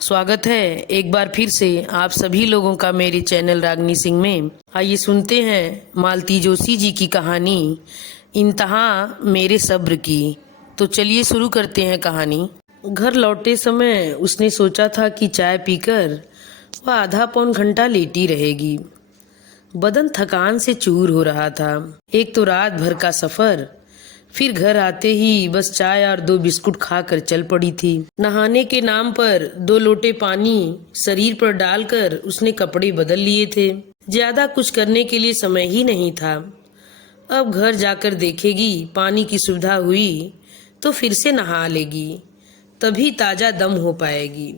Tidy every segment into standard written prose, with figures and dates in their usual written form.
स्वागत है एक बार फिर से आप सभी लोगों का मेरे चैनल रागनी सिंह में। आइए सुनते हैं मालती जोशी जी की कहानी इंतहा मेरे सब्र की। तो चलिए शुरू करते हैं कहानी। घर लौटते समय उसने सोचा था कि चाय पीकर वह आधा पौन घंटा लेटी रहेगी। बदन थकान से चूर हो रहा था। एक तो रात भर का सफर, फिर घर आते ही बस चाय और 2 बिस्कुट खाकर चल पड़ी थी। नहाने के नाम पर 2 लोटे पानी शरीर पर डालकर उसने कपड़े बदल लिए थे। ज्यादा कुछ करने के लिए समय ही नहीं था। अब घर जाकर देखेगी पानी की सुविधा हुई तो फिर से नहा लेगी, तभी ताजा दम हो पाएगी।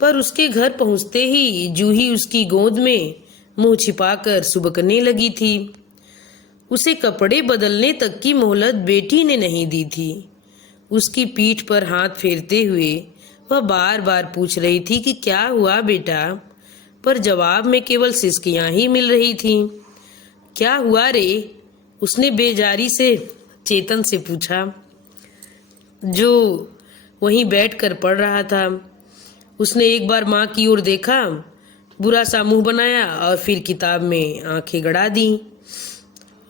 पर उसके घर पहुंचते ही जूही उसकी गोद में मुंह छिपाकर सुबकने लगी थी। उसे कपड़े बदलने तक की मोहलत बेटी ने नहीं दी थी। उसकी पीठ पर हाथ फेरते हुए वह बार बार पूछ रही थी कि क्या हुआ बेटा, पर जवाब में केवल सिसकियां ही मिल रही थी। क्या हुआ रे? उसने बेजारी से चेतन से पूछा, जो वहीं बैठकर पढ़ रहा था। उसने एक बार माँ की ओर देखा, बुरा सा मुंह बनाया और फिर किताब में आंखें गड़ा दी।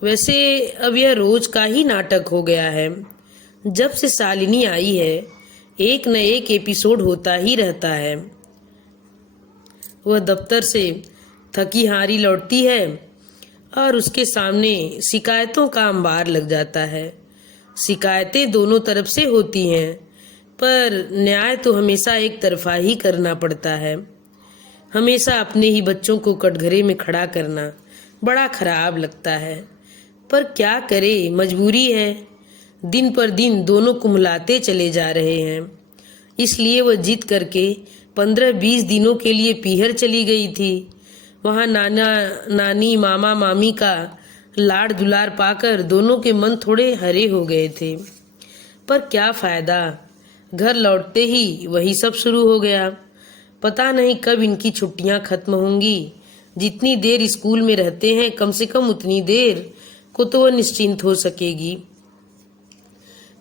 वैसे अब यह रोज का ही नाटक हो गया है। जब से शालिनी आई है एक न एक एपिसोड होता ही रहता है। वह दफ्तर से थकी हारी लौटती है और उसके सामने शिकायतों का अंबार लग जाता है। शिकायतें दोनों तरफ से होती हैं, पर न्याय तो हमेशा एक तरफा ही करना पड़ता है। हमेशा अपने ही बच्चों को कटघरे में खड़ा करना बड़ा खराब लगता है, पर क्या करे, मजबूरी है। दिन पर दिन दोनों कुम्हलाते चले जा रहे हैं। इसलिए वह जिद करके 15-20 दिनों के लिए पीहर चली गई थी। वहाँ नाना नानी मामा मामी का लाड़ दुलार पाकर दोनों के मन थोड़े हरे हो गए थे। पर क्या फायदा, घर लौटते ही वही सब शुरू हो गया। पता नहीं कब इनकी छुट्टियां खत्म होंगी। जितनी देर स्कूल में रहते हैं कम से कम उतनी देर को तो वह निश्चिंत हो सकेगी।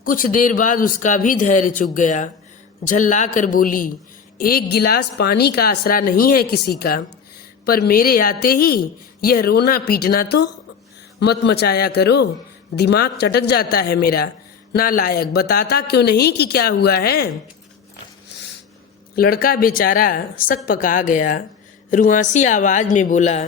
कुछ देर बाद उसका भी धैर्य चुक गया। झल्ला कर बोली, एक गिलास पानी का आसरा नहीं है किसी का, पर मेरे आते ही यह रोना पीटना तो मत मचाया करो। दिमाग चटक जाता है मेरा। नालायक, बताता क्यों नहीं कि क्या हुआ है? लड़का बेचारा सक पका गया। रुआसी आवाज में बोला,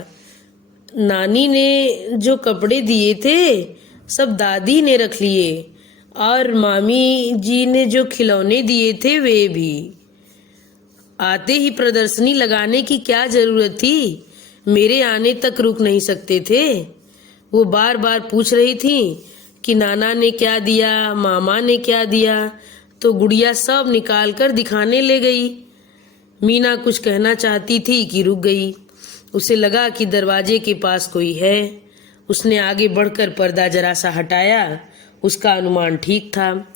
नानी ने जो कपड़े दिए थे सब दादी ने रख लिए, और मामी जी ने जो खिलौने दिए थे वे भी। आते ही प्रदर्शनी लगाने की क्या जरूरत थी? मेरे आने तक रुक नहीं सकते थे? वो बार बार पूछ रही थी कि नाना ने क्या दिया, मामा ने क्या दिया, तो गुड़िया सब निकाल कर दिखाने ले गई। मीना कुछ कहना चाहती थी कि रुक गई। उसे लगा कि दरवाजे के पास कोई है। उसने आगे बढ़कर पर्दा जरा सा हटाया। उसका अनुमान ठीक था।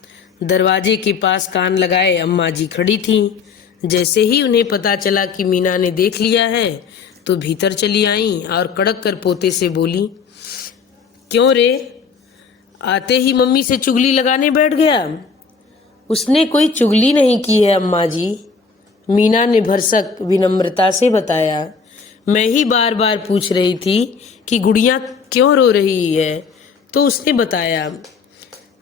दरवाजे के पास कान लगाए अम्मा जी खड़ी थीं। जैसे ही उन्हें पता चला कि मीना ने देख लिया है तो भीतर चली आईं और कड़क कर पोते से बोली, क्यों रे, आते ही मम्मी से चुगली लगाने बैठ गया? उसने कोई चुगली नहीं की है अम्मा जी, मीना ने भरसक विनम्रता से बताया। मैं ही बार बार पूछ रही थी कि गुड़िया क्यों रो रही है, तो उसने बताया।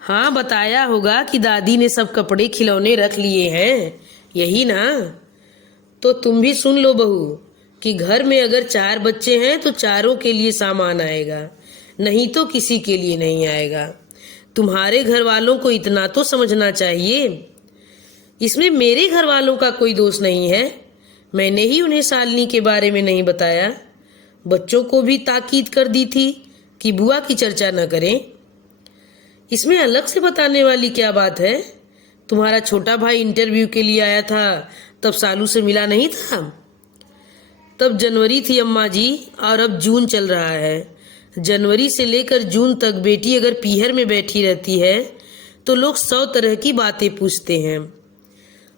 हाँ, बताया होगा कि दादी ने सब कपड़े खिलौने रख लिए हैं, यही ना? तो तुम भी सुन लो बहू कि घर में अगर 4 बच्चे हैं तो चारों के लिए सामान आएगा, नहीं तो किसी के लिए नहीं आएगा। तुम्हारे घर वालों को इतना तो समझना चाहिए। इसमें मेरे घर वालों का कोई दोष नहीं है। मैंने ही उन्हें शालिनी के बारे में नहीं बताया। बच्चों को भी ताकीद कर दी थी कि बुआ की चर्चा न करें। इसमें अलग से बताने वाली क्या बात है? तुम्हारा छोटा भाई इंटरव्यू के लिए आया था, तब सालू से मिला नहीं था? तब जनवरी थी अम्मा जी, और अब जून चल रहा है। जनवरी से लेकर जून तक बेटी अगर पीहर में बैठी रहती है तो लोग 100 तरह की बातें पूछते हैं,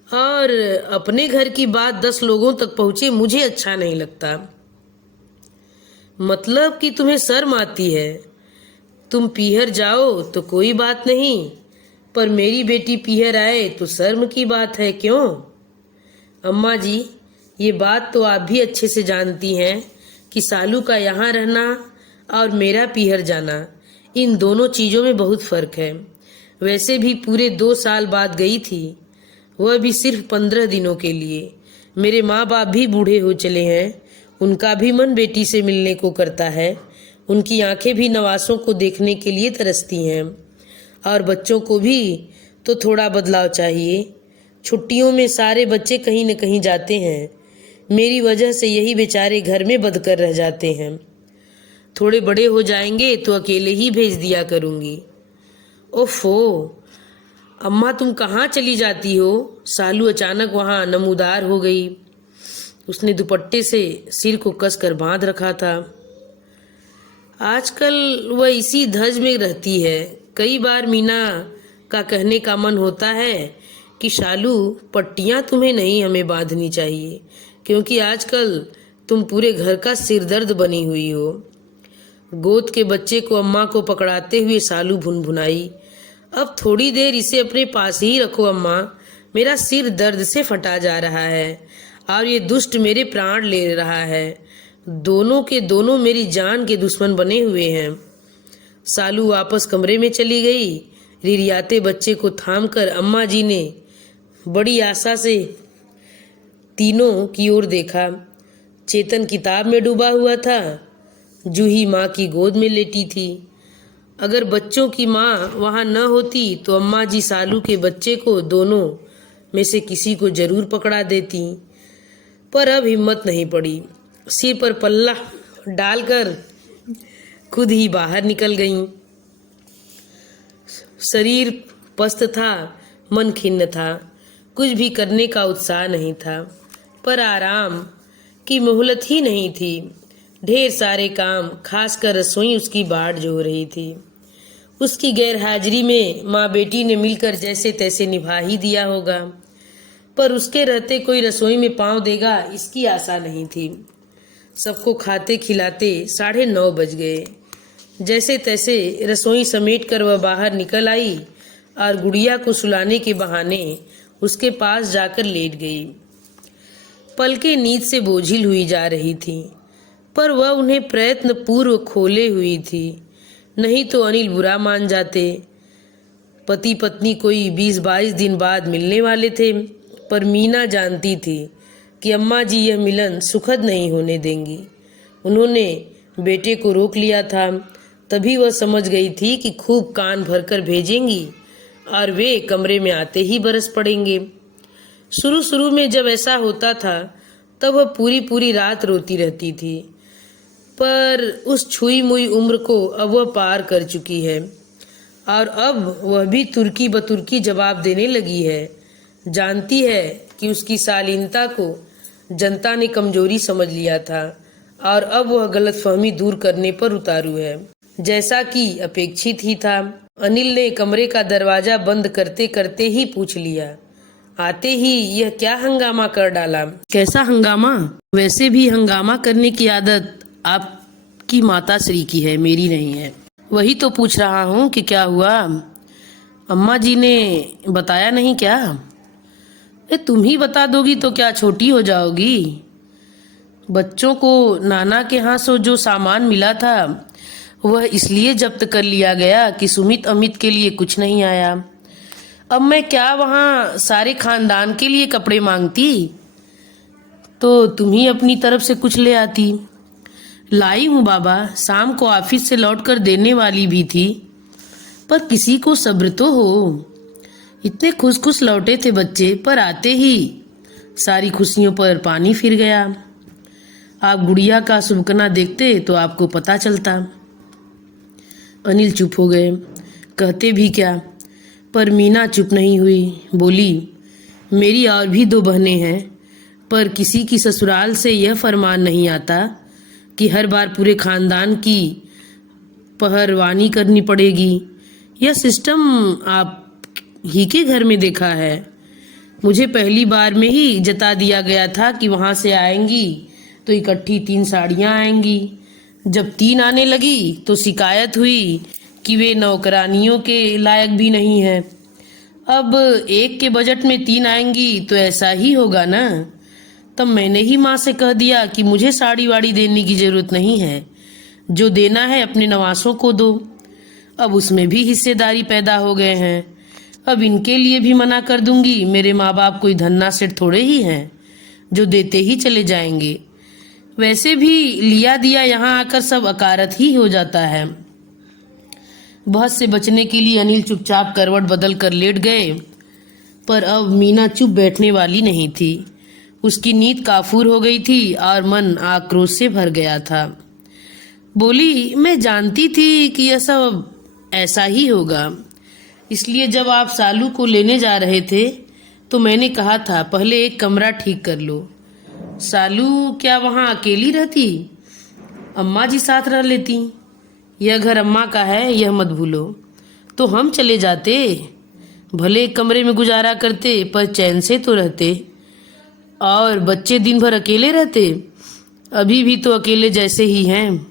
और अपने घर की बात 10 लोगों तक पहुंचे मुझे अच्छा नहीं लगता। मतलब कि तुम्हें शर्म आती है। तुम पीहर जाओ तो कोई बात नहीं, पर मेरी बेटी पीहर आए तो शर्म की बात है। क्यों? अम्मा जी, ये बात तो आप भी अच्छे से जानती हैं कि सालू का यहाँ रहना और मेरा पीहर जाना, इन दोनों चीज़ों में बहुत फ़र्क है। वैसे भी पूरे 2 साल बाद गई थी, वह भी सिर्फ 15 दिनों के लिए। मेरे माँ बाप भी बूढ़े हो चले हैं, उनका भी मन बेटी से मिलने को करता है। उनकी आंखें भी नवासों को देखने के लिए तरसती हैं, और बच्चों को भी तो थोड़ा बदलाव चाहिए। छुट्टियों में सारे बच्चे कहीं न कहीं जाते हैं, मेरी वजह से यही बेचारे घर में बंद कर रह जाते हैं। थोड़े बड़े हो जाएंगे तो अकेले ही भेज दिया करूँगी। ओफो अम्मा, तुम कहाँ चली जाती हो? सालू अचानक वहाँ नमूदार हो गई। उसने दुपट्टे से सिर को कसकर बांध रखा था। आजकल वह इसी धज में रहती है। कई बार मीना का कहने का मन होता है कि शालू, पट्टियाँ तुम्हें नहीं हमें बांधनी चाहिए, क्योंकि आजकल तुम पूरे घर का सिरदर्द बनी हुई हो। गोद के बच्चे को अम्मा को पकड़ाते हुए सालू भुनभुनाई, अब थोड़ी देर इसे अपने पास ही रखो अम्मा, मेरा सिर दर्द से फटा जा रहा है और ये दुष्ट मेरे प्राण ले रहा है। दोनों के दोनों मेरी जान के दुश्मन बने हुए हैं। सालू वापस कमरे में चली गई। रिरियाते बच्चे को थामकर अम्मा जी ने बड़ी आशा से तीनों की ओर देखा। चेतन किताब में डूबा हुआ था, जूही माँ की गोद में लेटी थी। अगर बच्चों की माँ वहाँ न होती तो अम्मा जी सालू के बच्चे को दोनों में से किसी को जरूर पकड़ा देती, पर अब हिम्मत नहीं पड़ी। सिर पर पल्ला डालकर खुद ही बाहर निकल गईं। शरीर पस्त था, मन खिन्न था, कुछ भी करने का उत्साह नहीं था, पर आराम की मोहलत ही नहीं थी। ढेर सारे काम, खासकर रसोई उसकी बाट जो हो रही थी। उसकी गैर हाजिरी में माँ बेटी ने मिलकर जैसे तैसे निभा ही दिया होगा, पर उसके रहते कोई रसोई में पांव देगा इसकी आशा नहीं थी। सबको खाते खिलाते 9:30 बज गए। जैसे तैसे रसोई समेट कर वह बाहर निकल आई और गुड़िया को सुलाने के बहाने उसके पास जाकर लेट गई। पलकें नींद से बोझिल हुई जा रही थी, पर वह उन्हें प्रयत्न पूर्व खोले हुई थी, नहीं तो अनिल बुरा मान जाते। पति पत्नी कोई 20-22 दिन बाद मिलने वाले थे, पर मीना जानती थी कि अम्मा जी यह मिलन सुखद नहीं होने देंगी। उन्होंने बेटे को रोक लिया था, तभी वह समझ गई थी कि खूब कान भरकर भेजेंगी और वे कमरे में आते ही बरस पड़ेंगे। शुरू शुरू में जब ऐसा होता था तब वह पूरी पूरी रात रोती रहती थी, पर उस छुई मुई उम्र को अब वह पार कर चुकी है और अब वह भी तुर्की बतुर्की जवाब देने लगी है। जानती है कि उसकी शालीनता को जनता ने कमजोरी समझ लिया था और अब वह गलतफहमी दूर करने पर उतारू है, जैसा कि अपेक्षित ही था। अनिल ने कमरे का दरवाजा बंद करते करते ही पूछ लिया, आते ही यह क्या हंगामा कर डाला? कैसा हंगामा? वैसे भी हंगामा करने की आदत आपकी माता श्री की है, मेरी नहीं है। वही तो पूछ रहा हूँ कि क्या हुआ? अम्मा जी ने बताया नहीं क्या? तुम ही बता दोगी तो क्या छोटी हो जाओगी? बच्चों को नाना के यहाँ से जो सामान मिला था वह इसलिए जब्त कर लिया गया कि सुमित अमित के लिए कुछ नहीं आया। अब मैं क्या वहाँ सारे खानदान के लिए कपड़े मांगती, तो तुम ही अपनी तरफ से कुछ ले आती। लाई हूँ बाबा, शाम को ऑफिस से लौटकर देने वाली भी थी, पर किसी को सब्र तो हो। इतने खुश खुश लौटे थे बच्चे, पर आते ही सारी खुशियों पर पानी फिर गया। आप गुड़िया का सुबकना देखते तो आपको पता चलता। अनिल चुप हो गए, कहते भी क्या, पर मीना चुप नहीं हुई। बोली, मेरी और भी 2 बहनें हैं, पर किसी की ससुराल से यह फरमान नहीं आता कि हर बार पूरे खानदान की पहरवानी करनी पड़ेगी। यह सिस्टम आप ही के घर में देखा है। मुझे पहली बार में ही जता दिया गया था कि वहाँ से आएंगी तो इकट्ठी 3 साड़ियाँ आएंगी। जब 3 आने लगी तो शिकायत हुई कि वे नौकरानियों के लायक भी नहीं है। अब एक के बजट में 3 आएंगी तो ऐसा ही होगा ना। तब मैंने ही माँ से कह दिया कि मुझे साड़ी वाड़ी देने की जरूरत नहीं है, जो देना है अपने नवासों को दो। अब उसमें भी हिस्सेदारी पैदा हो गए हैं। अब इनके लिए भी मना कर दूंगी। मेरे माँ बाप कोई धन्ना सेठ थोड़े ही हैं जो देते ही चले जाएंगे। वैसे भी लिया दिया यहाँ आकर सब अकारत ही हो जाता है। बहस से बचने के लिए अनिल चुपचाप करवट बदल कर लेट गए, पर अब मीना चुप बैठने वाली नहीं थी। उसकी नींद काफूर हो गई थी और मन आक्रोश से भर गया था। बोली, मैं जानती थी कि यह सब ऐसा ही होगा, इसलिए जब आप सालू को लेने जा रहे थे तो मैंने कहा था पहले एक कमरा ठीक कर लो। सालू क्या वहाँ अकेली रहती? अम्मा जी साथ रह लेती। यह घर अम्मा का है, यह मत भूलो। तो हम चले जाते, भले एक कमरे में गुजारा करते पर चैन से तो रहते। और बच्चे दिन भर अकेले रहते। अभी भी तो अकेले जैसे ही हैं।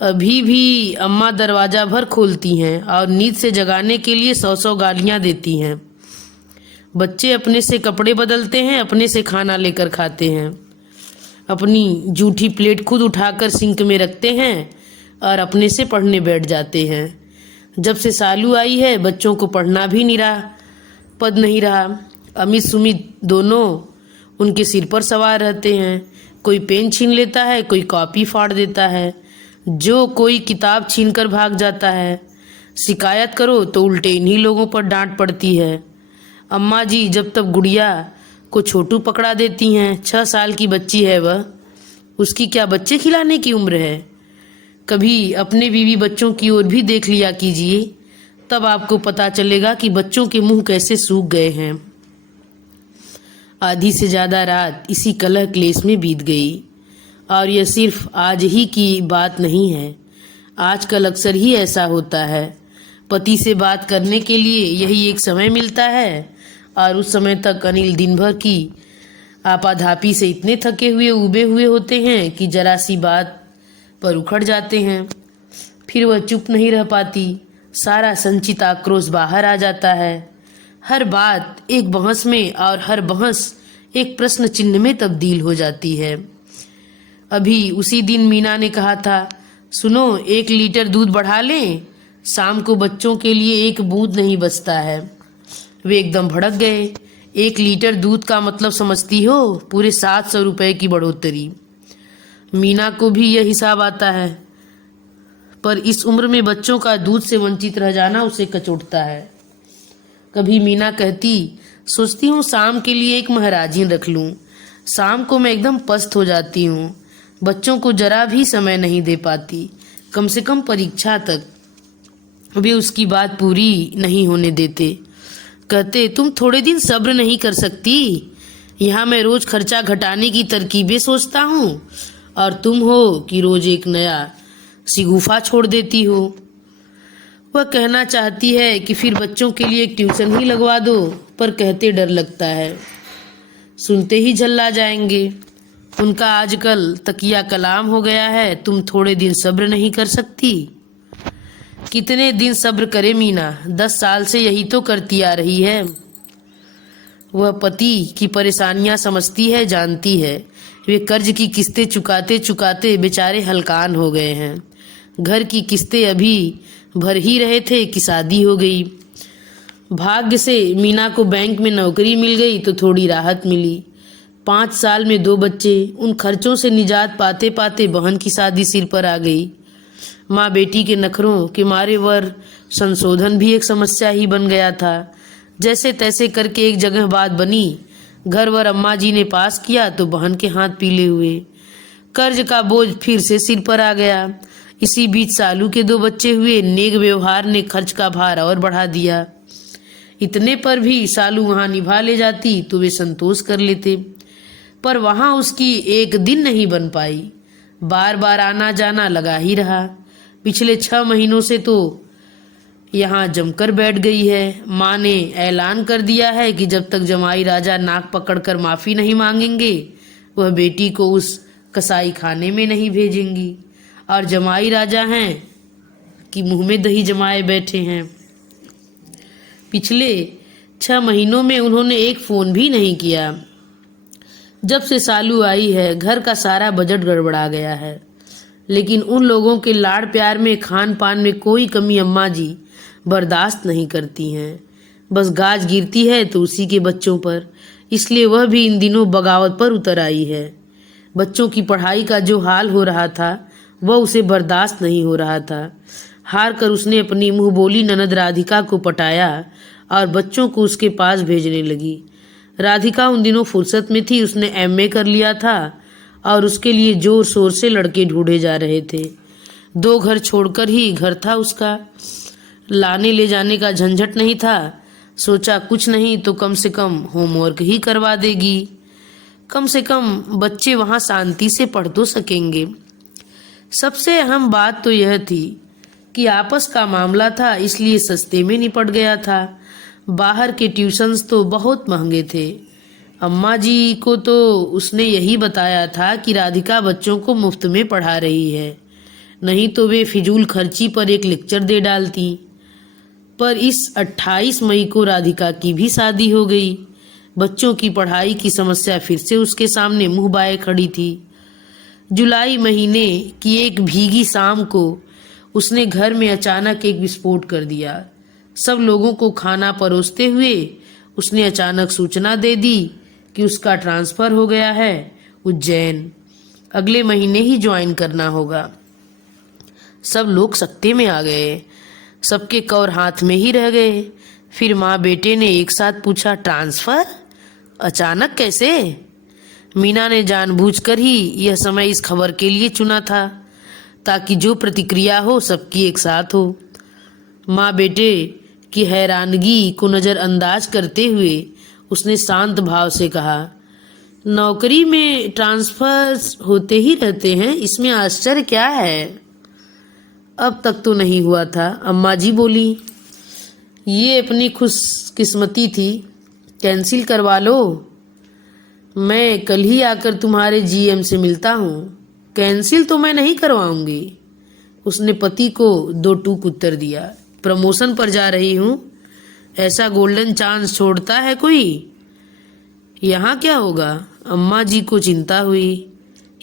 अभी भी अम्मा दरवाजा भर खोलती हैं और नींद से जगाने के लिए 100 गालियां देती हैं। बच्चे अपने से कपड़े बदलते हैं, अपने से खाना लेकर खाते हैं, अपनी जूठी प्लेट खुद उठाकर सिंक में रखते हैं और अपने से पढ़ने बैठ जाते हैं। जब से सालू आई है बच्चों को पढ़ना भी पद नहीं रहा। अमित सुमित दोनों उनके सिर पर सवार रहते हैं। कोई पेन छीन लेता है, कोई कॉपी फाड़ देता है, जो कोई किताब छीनकर भाग जाता है। शिकायत करो तो उल्टे इन्हीं लोगों पर डांट पड़ती है। अम्मा जी जब तब गुड़िया को छोटू पकड़ा देती हैं। 6 साल की बच्ची है वह, उसकी क्या बच्चे खिलाने की उम्र है? कभी अपने बीवी बच्चों की ओर भी देख लिया कीजिए, तब आपको पता चलेगा कि बच्चों के मुंह कैसे सूख गए हैं। आधी से ज्यादा रात इसी कलह क्लेश में बीत गई। और यह सिर्फ आज ही की बात नहीं है, आजकल अक्सर ही ऐसा होता है। पति से बात करने के लिए यही एक समय मिलता है और उस समय तक अनिल दिन भर की आपाधापी से इतने थके हुए उबे हुए होते हैं कि जरा सी बात पर उखड़ जाते हैं। फिर वह चुप नहीं रह पाती, सारा संचित आक्रोश बाहर आ जाता है। हर बात एक बहस में और हर बहस एक प्रश्न चिन्ह में तब्दील हो जाती है। अभी उसी दिन मीना ने कहा था, सुनो 1 लीटर दूध बढ़ा लें, शाम को बच्चों के लिए 1 बूंद नहीं बचता है। वे एकदम भड़क गए। 1 लीटर दूध का मतलब समझती हो? पूरे 700 रुपए की बढ़ोतरी। मीना को भी यह हिसाब आता है, पर इस उम्र में बच्चों का दूध से वंचित रह जाना उसे कचोटता है। कभी मीना कहती, सोचती हूँ शाम के लिए एक महाराजीन रख लूँ। शाम को मैं एकदम पस्त हो जाती हूँ, बच्चों को जरा भी समय नहीं दे पाती, कम से कम परीक्षा तक। वे उसकी बात पूरी नहीं होने देते। कहते, तुम थोड़े दिन सब्र नहीं कर सकती? यहाँ मैं रोज खर्चा घटाने की तरकीबें सोचता हूँ और तुम हो कि रोज एक नया शिगुफा छोड़ देती हो। वह कहना चाहती है कि फिर बच्चों के लिए एक ट्यूशन ही लगवा दो, पर कहते डर लगता है, सुनते ही झल्ला जाएंगे। उनका आजकल तकिया कलाम हो गया है, तुम थोड़े दिन सब्र नहीं कर सकती? कितने दिन सब्र करे मीना, 10 साल से यही तो करती आ रही है। वह पति की परेशानियां समझती है, जानती है। वे कर्ज की किस्तें चुकाते चुकाते बेचारे हलकान हो गए हैं। घर की किस्तें अभी भर ही रहे थे कि शादी हो गई। भाग्य से मीना को बैंक में नौकरी मिल गई तो थोड़ी राहत मिली। 5 साल में 2 बच्चे, उन खर्चों से निजात पाते पाते बहन की शादी सिर पर आ गई। माँ बेटी के नखरों के मारे वर संशोधन भी एक समस्या ही बन गया था। जैसे तैसे करके एक जगह बात बनी। घर वर अम्मा जी ने पास किया तो बहन के हाथ पीले हुए। कर्ज का बोझ फिर से सिर पर आ गया। इसी बीच सालू के 2 बच्चे हुए। नेक व्यवहार ने खर्च का भार और बढ़ा दिया। इतने पर भी सालू वहां निभा ले जाती तो वे संतोष कर लेते, पर वहां उसकी एक दिन नहीं बन पाई। बार बार आना जाना लगा ही रहा। पिछले 6 महीनों से तो यहाँ जमकर बैठ गई है। माँ ने ऐलान कर दिया है कि जब तक जमाई राजा नाक पकड़कर माफी नहीं मांगेंगे वह बेटी को उस कसाई खाने में नहीं भेजेंगी। और जमाई राजा हैं कि मुंह में दही जमाए बैठे हैं। पिछले 6 महीनों में उन्होंने एक फोन भी नहीं किया। जब से सालू आई है घर का सारा बजट गड़बड़ा गया है, लेकिन उन लोगों के लाड़ प्यार में, खान पान में कोई कमी अम्मा जी बर्दाश्त नहीं करती हैं। बस गाज गिरती है तो उसी के बच्चों पर, इसलिए वह भी इन दिनों बगावत पर उतर आई है। बच्चों की पढ़ाई का जो हाल हो रहा था वह उसे बर्दाश्त नहीं हो रहा था। हार कर उसने अपनी मुंह बोली ननद राधिका को पटाया और बच्चों को उसके पास भेजने लगी। राधिका उन दिनों फुर्सत में थी, उसने एमए कर लिया था और उसके लिए जोर शोर से लड़के ढूंढे जा रहे थे। 2 घर छोड़कर ही घर था उसका, लाने ले जाने का झंझट नहीं था। सोचा कुछ नहीं तो कम से कम होमवर्क ही करवा देगी, कम से कम बच्चे वहां शांति से पढ़ तो सकेंगे। सबसे अहम बात तो यह थी कि आपस का मामला था, इसलिए सस्ते में निपट गया था। बाहर के ट्यूशन्स तो बहुत महंगे थे। अम्मा जी को तो उसने यही बताया था कि राधिका बच्चों को मुफ्त में पढ़ा रही है, नहीं तो वे फिजूल खर्ची पर एक लेक्चर दे डालती। पर इस 28 मई को राधिका की भी शादी हो गई। बच्चों की पढ़ाई की समस्या फिर से उसके सामने मुंह बाए खड़ी थी। जुलाई महीने की एक भीगी शाम को उसने घर में अचानक एक विस्फोट कर दिया। सब लोगों को खाना परोसते हुए उसने अचानक सूचना दे दी कि उसका ट्रांसफर हो गया है उज्जैन, अगले महीने ही ज्वाइन करना होगा। सब लोग सकते में आ गए, सबके कौर हाथ में ही रह गए। फिर माँ बेटे ने एक साथ पूछा, ट्रांसफर अचानक कैसे? मीना ने जानबूझकर ही यह समय इस खबर के लिए चुना था ताकि जो प्रतिक्रिया हो सबकी एक साथ हो। माँ बेटे की हैरानगी को नज़रअंदाज करते हुए उसने शांत भाव से कहा, नौकरी में ट्रांसफर होते ही रहते हैं, इसमें आश्चर्य क्या है? अब तक तो नहीं हुआ था। अम्मा जी बोली, ये अपनी खुशकिस्मती थी, कैंसिल करवा लो। मैं कल ही आकर तुम्हारे जीएम से मिलता हूँ। कैंसिल तो मैं नहीं करवाऊंगी, उसने पति को 2 टूक उत्तर दिया। प्रमोशन पर जा रही हूँ, ऐसा गोल्डन चांस छोड़ता है कोई? यहाँ क्या होगा? अम्मा जी को चिंता हुई।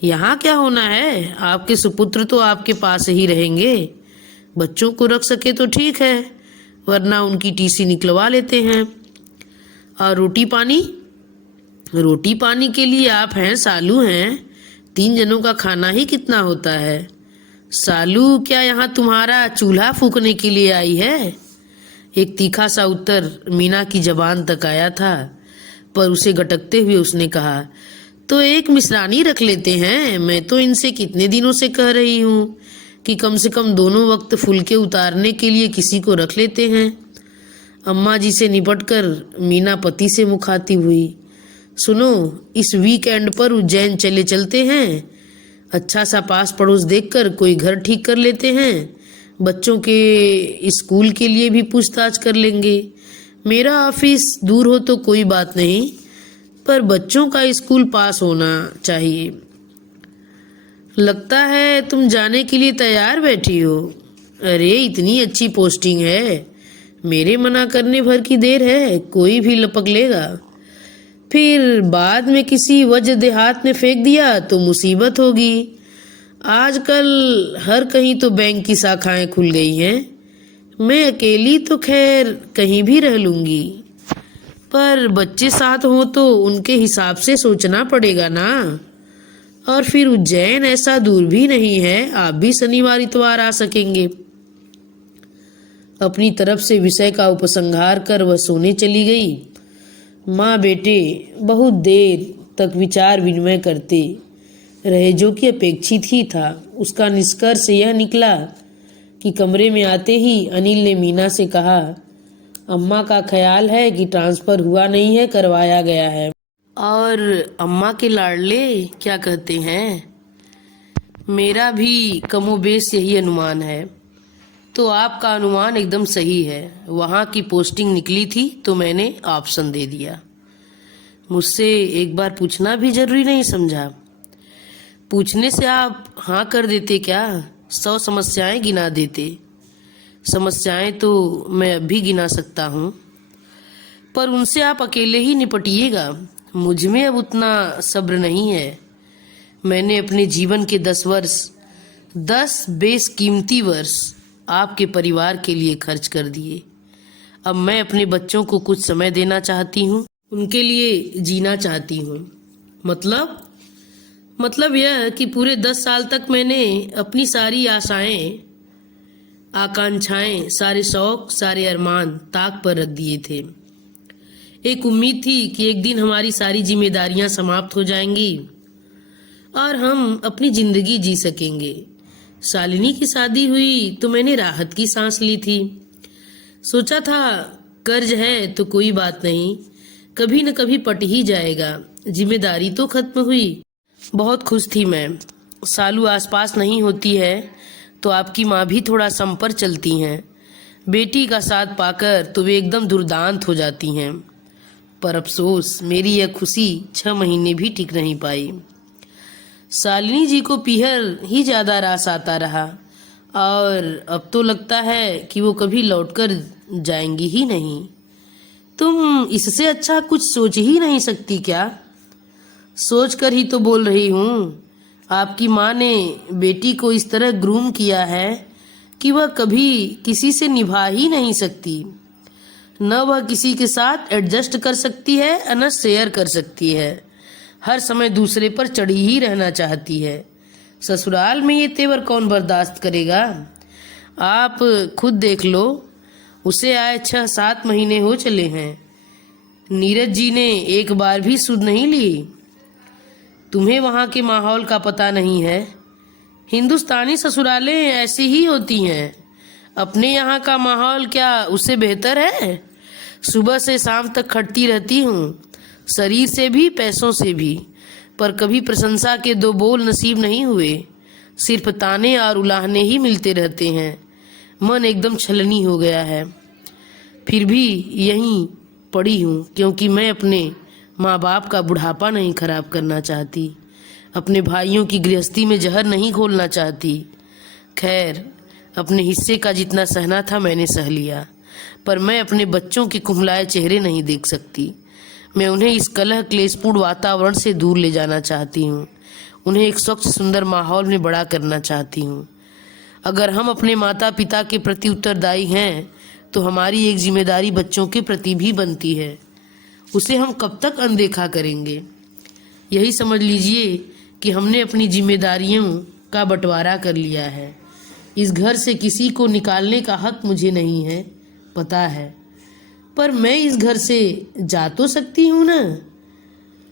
यहाँ क्या होना है, आपके सुपुत्र तो आपके पास ही रहेंगे। बच्चों को रख सके तो ठीक है, वरना उनकी टीसी निकलवा लेते हैं। और रोटी पानी? रोटी पानी के लिए आप हैं, सालू हैं। 3 जनों का खाना ही कितना होता है? सालू क्या यहाँ तुम्हारा चूल्हा फूकने के लिए आई है? एक तीखा सा उत्तर मीना की जबान तक आया था, पर उसे गटकते हुए उसने कहा, तो एक मिश्रानी रख लेते हैं। मैं तो इनसे कितने दिनों से कह रही हूँ कि कम से कम दोनों वक्त फुलके उतारने के लिए किसी को रख लेते हैं। अम्मा जी से निपटकर मीना पति से मुखातिब हुई, सुनो, इस वीकेंड पर उज्जैन चले चलते हैं। अच्छा सा पास पड़ोस देखकर कोई घर ठीक कर लेते हैं। बच्चों के स्कूल के लिए भी पूछताछ कर लेंगे। मेरा ऑफिस दूर हो तो कोई बात नहीं, पर बच्चों का स्कूल पास होना चाहिए। लगता है तुम जाने के लिए तैयार बैठी हो। अरे इतनी अच्छी पोस्टिंग है, मेरे मना करने भर की देर है, कोई भी लपक लेगा। फिर बाद में किसी वजह देहात ने फेंक दिया तो मुसीबत होगी। आजकल हर कहीं तो बैंक की शाखाएं खुल गई हैं। मैं अकेली तो खैर कहीं भी रह लूंगी, पर बच्चे साथ हों तो उनके हिसाब से सोचना पड़ेगा ना। और फिर उज्जैन ऐसा दूर भी नहीं है, आप भी शनिवार इतवार आ सकेंगे। अपनी तरफ से विषय का उपसंहार कर वह सोने चली गई। माँ बेटे बहुत देर तक विचार विनिमय करते रहे, जो कि अपेक्षित ही था। उसका निष्कर्ष यह निकला कि कमरे में आते ही अनिल ने मीना से कहा, अम्मा का ख्याल है कि ट्रांसफर हुआ नहीं है, करवाया गया है। और अम्मा के लाडले क्या कहते हैं? मेरा भी कमोबेश यही अनुमान है। तो आपका अनुमान एकदम सही है। वहाँ की पोस्टिंग निकली थी तो मैंने ऑप्शन दे दिया। मुझसे एक बार पूछना भी जरूरी नहीं समझा? पूछने से आप हाँ कर देते क्या? 100 समस्याएं गिना देते। समस्याएं तो मैं अब भी गिना सकता हूँ, पर उनसे आप अकेले ही निपटिएगा। मुझ में अब उतना सब्र नहीं है। मैंने अपने जीवन के 10 वर्ष, 10 बेशकीमती वर्ष आपके परिवार के लिए खर्च कर दिए। अब मैं अपने बच्चों को कुछ समय देना चाहती हूँ, उनके लिए जीना चाहती हूँ। मतलब यह कि पूरे 10 साल तक मैंने अपनी सारी आशाएं, आकांक्षाएं, सारे शौक, सारे अरमान ताक पर रख दिए थे। एक उम्मीद थी कि एक दिन हमारी सारी जिम्मेदारियां समाप्त हो जाएंगी और हम अपनी जिंदगी जी सकेंगे। शालिनी की शादी हुई तो मैंने राहत की सांस ली थी। सोचा था कर्ज है तो कोई बात नहीं, कभी न कभी पट ही जाएगा। जिम्मेदारी तो खत्म हुई। बहुत खुश थी मैं। सालू आसपास नहीं होती है तो आपकी माँ भी थोड़ा सम पर चलती हैं। बेटी का साथ पाकर तो वे एकदम दुर्दांत हो जाती हैं। पर अफसोस, मेरी यह खुशी 6 महीने भी टिक नहीं पाई। शालिनी जी को पीहर ही ज्यादा रास आता रहा और अब तो लगता है कि वो कभी लौटकर जाएंगी ही नहीं। तुम इससे अच्छा कुछ सोच ही नहीं सकती क्या? सोच कर ही तो बोल रही हूँ। आपकी माँ ने बेटी को इस तरह ग्रूम किया है कि वह कभी किसी से निभा ही नहीं सकती। न वह किसी के साथ एडजस्ट कर सकती है, न शेयर कर सकती है। हर समय दूसरे पर चढ़ी ही रहना चाहती है। ससुराल में ये तेवर कौन बर्दाश्त करेगा? आप खुद देख लो, उसे आए 6-7 महीने हो चले हैं। नीरज जी ने एक बार भी सुध नहीं ली। तुम्हें वहाँ के माहौल का पता नहीं है। हिंदुस्तानी ससुरालें ऐसी ही होती हैं। अपने यहाँ का माहौल क्या उससे बेहतर है? सुबह से शाम तक खटती रहती हूँ, शरीर से भी पैसों से भी, पर कभी प्रशंसा के 2 बोल नसीब नहीं हुए। सिर्फ ताने और उलाहने ही मिलते रहते हैं। मन एकदम छलनी हो गया है। फिर भी यहीं पड़ी हूँ क्योंकि मैं अपने माँ बाप का बुढ़ापा नहीं खराब करना चाहती, अपने भाइयों की गृहस्थी में जहर नहीं घोलना चाहती। खैर, अपने हिस्से का जितना सहना था मैंने सह लिया, पर मैं अपने बच्चों के कुम्हलाए चेहरे नहीं देख सकती। मैं उन्हें इस कलह क्लेशपूर्ण वातावरण से दूर ले जाना चाहती हूँ। उन्हें एक स्वच्छ सुंदर माहौल में बड़ा करना चाहती हूँ। अगर हम अपने माता पिता के प्रति उत्तरदायी हैं तो हमारी एक जिम्मेदारी बच्चों के प्रति भी बनती है। उसे हम कब तक अनदेखा करेंगे? यही समझ लीजिए कि हमने अपनी जिम्मेदारियों का बंटवारा कर लिया है। इस घर से किसी को निकालने का हक मुझे नहीं है, पता है, पर मैं इस घर से जा तो सकती हूँ ना।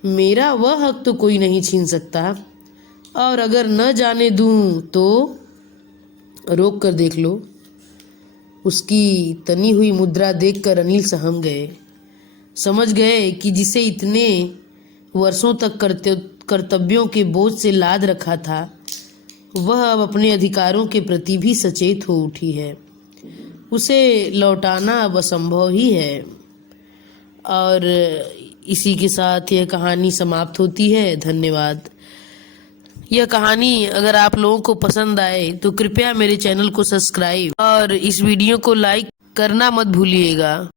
मेरा वह हक तो कोई नहीं छीन सकता। और अगर न जाने दूँ तो रोक कर देख लो। उसकी तनी हुई मुद्रा देखकर अनिल सहम गए। समझ गए कि जिसे इतने वर्षों तक कर्तव्यों के बोझ से लाद रखा था, वह अब अपने अधिकारों के प्रति भी सचेत हो उठी है। उसे लौटाना अब असंभव ही है। और इसी के साथ यह कहानी समाप्त होती है। धन्यवाद। यह कहानी अगर आप लोगों को पसंद आए तो कृपया मेरे चैनल को सब्सक्राइब और इस वीडियो को लाइक करना मत भूलिएगा।